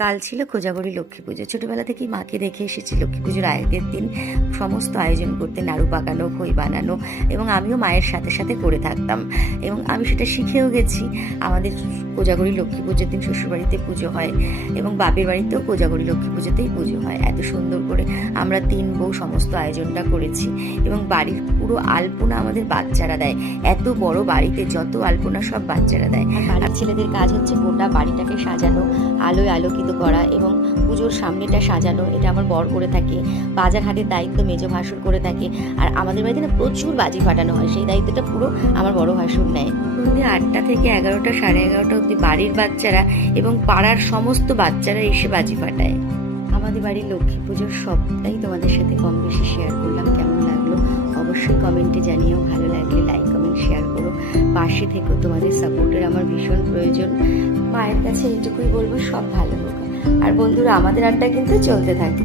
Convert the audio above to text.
কাল ছিল কোজাগরী লক্ষ্মী পুজো। ছোটবেলা থেকেই মাকে দেখে এসেছি লক্ষ্মী পুজোর আগের দিন সমস্ত আয়োজন করতে, নাড়ু পাকানো, খই বানানো, এবং আমিও মায়ের সাথে সাথে করে থাকতাম এবং আমি সেটা শিখেও গেছি। আমাদের কোজাগরী লক্ষ্মী পুজোর দিন শ্বশুরবাড়িতে পুজো হয় এবং বাপের বাড়িতেও কোজাগরী লক্ষ্মী পুজোতেই পুজো হয়। এত সুন্দর করে আমরা 3 বউ সমস্ত আয়োজনটা করেছি এবং বাড়ির পুরো আলপনা আমাদের বাচ্চারা দেয়। এত বড় বাড়িতে যত আলপনা সব বাচ্চারা দেয়। আর বাড়ির ছেলেদের কাজ হচ্ছে গোটা বাড়িটাকে সাজানো, আলোয় আলোকিত করা এবং পুজোর সামনেটা সাজানো। এটা আমার বর করে থাকে। বাজার হাটের দায়িত্ব মেজ ভাসুর করে থাকে। আর আমাদের বাড়িতে না প্রচুর বাজি ফাটানো হয়, সেই দায়িত্বটা পুরো আমার বড় ভাসুর নেয়। সন্ধ্যে 8টা থেকে 11টা, 11:30 অবধি বাড়ির বাচ্চারা এবং পাড়ার সমস্ত বাচ্চারা এসে বাজি ফাটায়। আমাদের বাড়ির লক্ষ্মী পুজোর সবটাই তোমাদের সাথে কম বেশি শেয়ার করলাম। কেমন লাগলো অবশ্যই কমেন্টে জানিও। ভালো লাগলে লাইক কমেন্ট শেয়ার করো। পাশে থেকেও, তোমাদের সাপোর্টের আমার ভীষণ প্রয়োজন। মায়ের কাছে এইটুকুই বলবো, সব ভালো হোক। আর বন্ধুরা, আমাদের আড্ডা কিন্তু চলতে থাকে।